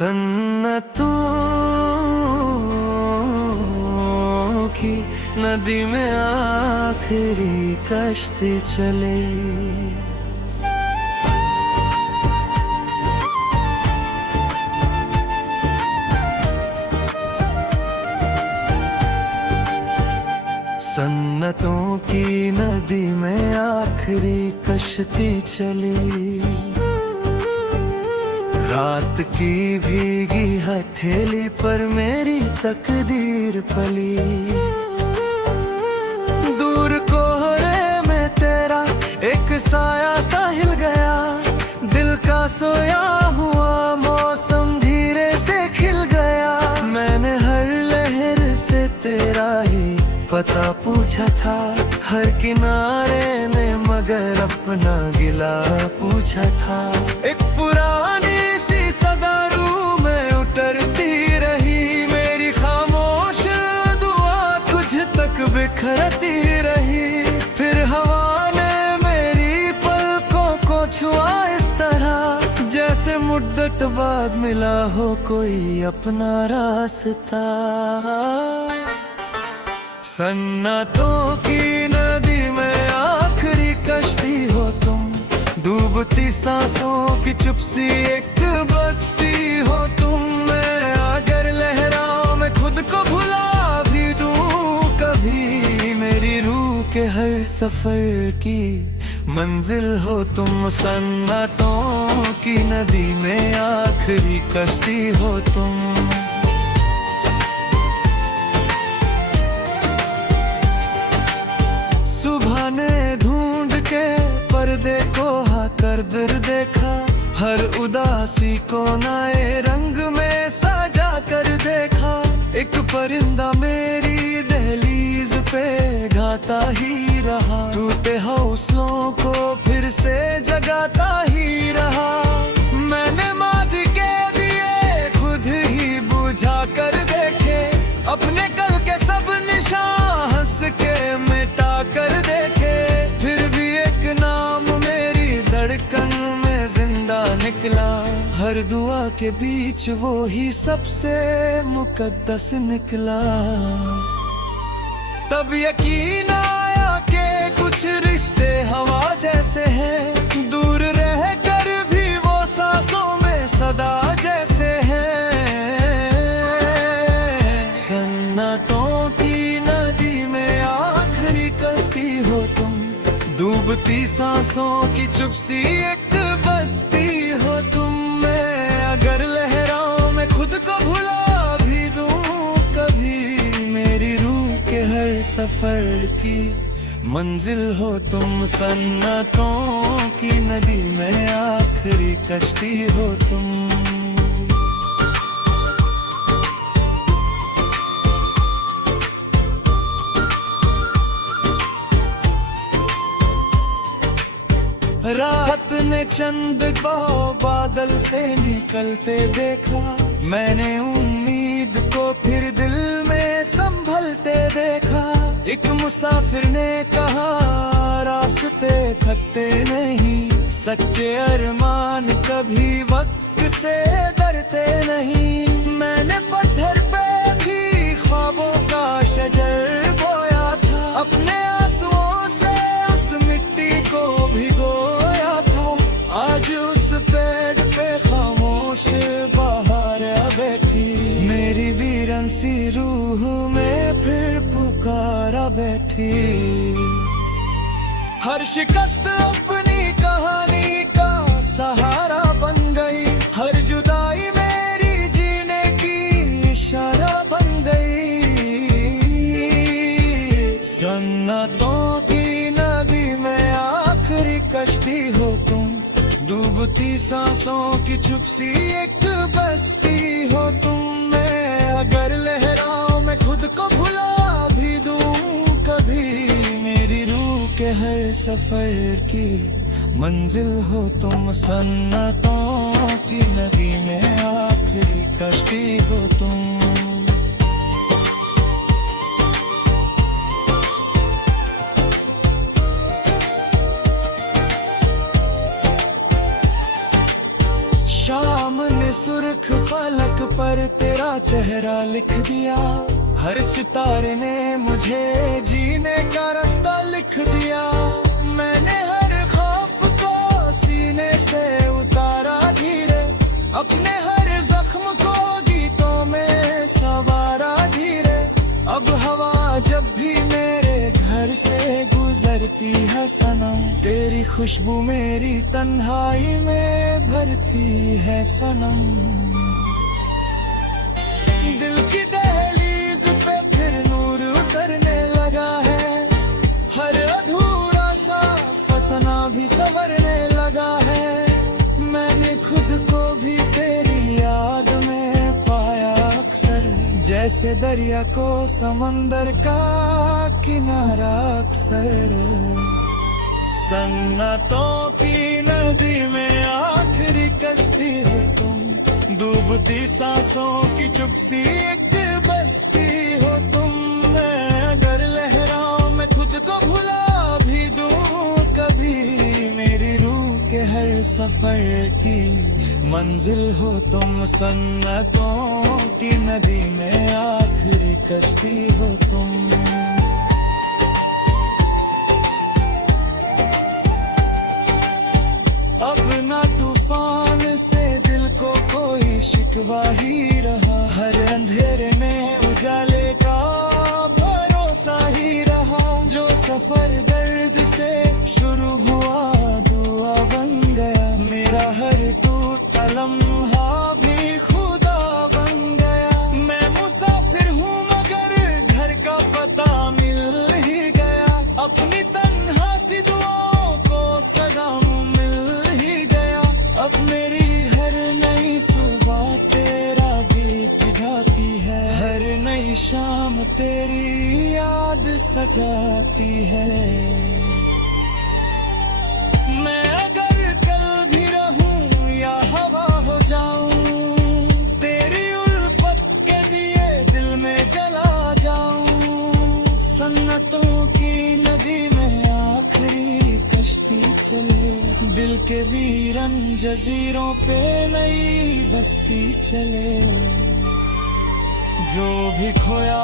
सन्नतों की नदी में आखिरी कश्ती चले। सन्नतों की नदी में आखिरी कश्ती चली। रात की भीगी हथेली पर मेरी तकदीर पली। दूर कोहरे में तेरा एक साया सा हिल गया। दिल का सोया हुआ मौसम धीरे से खिल गया। मैंने हर लहर से तेरा ही पता पूछा था। हर किनारे ने मगर अपना गिला पूछा था। एक पुरानी सी सदा रूह में उतरती रही। मेरी खामोश दुआ तुझ तक बिखरती रही। फिर हवा ने मेरी पलकों को छुआ इस तरह, जैसे मुद्दत बाद मिला हो कोई अपना रास्ता। सन्नतों की नदी में आखिरी कश्ती हो तुम। डूबती सांसों की चुप्सी एक बस्ती हो तुम। मैं अगर लहराओं में खुद को भुला भी दूं कभी, मेरी रूह के हर सफर की मंजिल हो तुम। सन्नतों की नदी में आखिरी कश्ती हो तुम। ढूंढ के पर्दे को हाकर दिल देखा। हर उदासी को नए रंग में सजा कर देखा। एक परिंदा मेरी दहलीज पे गाता ही रहा। टूटे हौसलों को फिर से जगाता ही रहा। मैंने माज़ी के दिए खुद ही बुझा कर देखे। अपने कल के सब निशान हंस के मिटा कर देखे। फिर भी एक नाम मेरी धड़कन में जिंदा निकला। हर दुआ के बीच वो ही सबसे मुकद्दस निकला। तब यकीन आया कि कुछ रिश्ते हवा जैसे हैं। दूर रह कर भी वो सांसों में सदा जैसे हैं। सन्नतों की नदी में आखिरी कश्ती हो तुम। डूबती सांसों की चुप्सी एक बस्ती हो तुम। मैं अगर लहराओं में खुद को भुला भी दूं कभी, मेरी रूह के हर सफर की मंजिल हो तुम। सन्नतों की नदी में आखिरी कश्ती हो तुम। रात ने चंद को बादल से निकलते देखा। मैंने उम्मीद को फिर दिल में संभलते देखा। एक मुसाफिर ने कहा रास्ते थकते नहीं। सच्चे अरमान कभी वक्त से डरते नहीं। मैंने पत्थर पे भी ख्वाबों का शजर बोया था। अपने आंसुओं से उस मिट्टी को भिगोया था। आज उस पेड़ पे खामोश बहार बैठी। मेरी वीरन सी रूह में फिर पुकारा बैठी। हर शिकस्त अपनी कहानी का सहारा बन गई। हर जुदाई मेरी जीने की इशारा बन गई। सन्नतों की नदी में आखिरी कश्ती हो तुम। डूबती सांसों की चुप्सी एक बस्ती हो तुम। मैं अगर लहराओं में खुद को भुला भी दूं कभी, मेरी रूह के हर सफर की मंजिल हो तुम। सन्नतों की नदी में आखिरी कश्ती हो तुम। शाम ने सुर्ख फलक पर तेरा चेहरा लिख दिया, हर सितारे ने मुझे जीने का रास्ता लिख दिया। मैंने हर खौफ को सीने से उतारा धीरे, अपने हर जख्म को गीतों में संवारा धीरे। अब हवा जब भी मेरे घर से गुजरती है सनम, तेरी खुशबू मेरी तन्हाई में भरती है सनम। दिल की दहलीज पे फिर नूर उतरने लगा है, हर अधूरा सा फसना भी संवरने लगा है। मैंने खुद को भी तेरी याद में पाया अक्सर, जैसे दरिया को समंदर का किनारा अक्सर। सन्नाटों की नदी में आखिरी कश्ती हो तुम, डूबती सांसों की चुप सी एक बस्ती हो तुम। मैं अगर लहरों में खुद को भुला भी दूं कभी, मेरी रूह के हर सफर की मंजिल हो तुम। सन्नतों की नदी में आखिरी कश्ती हो तुम। अब ना तूफान से दिल को कोई शिकवा ही रहा, हर अंधेरे में उजाले का भरोसा ही रहा। जो सफर दर्द से शुरू हुआ दुआ बन गया, मेरा हर टूटा लम्हा भी खुदा बन गया। मैं मुसाफिर हूँ मगर घर का पता मिल ही गया, अपनी तन्हा सी दुआओं को सलाम मिल ही गया। अब मेरी हर नई सुबह तेरा गीत गाती है, हर नई शाम तेरी याद सजाती है। मैं अगर कल भी रहूं या हवा हो जाऊं, तेरी उल्फत के दिए दिल में जला जाऊं। सन्नतों की नदी में आखिरी कश्ती चले, दिल के वीरन जजीरों पे नई बस्ती चले। जो भी खोया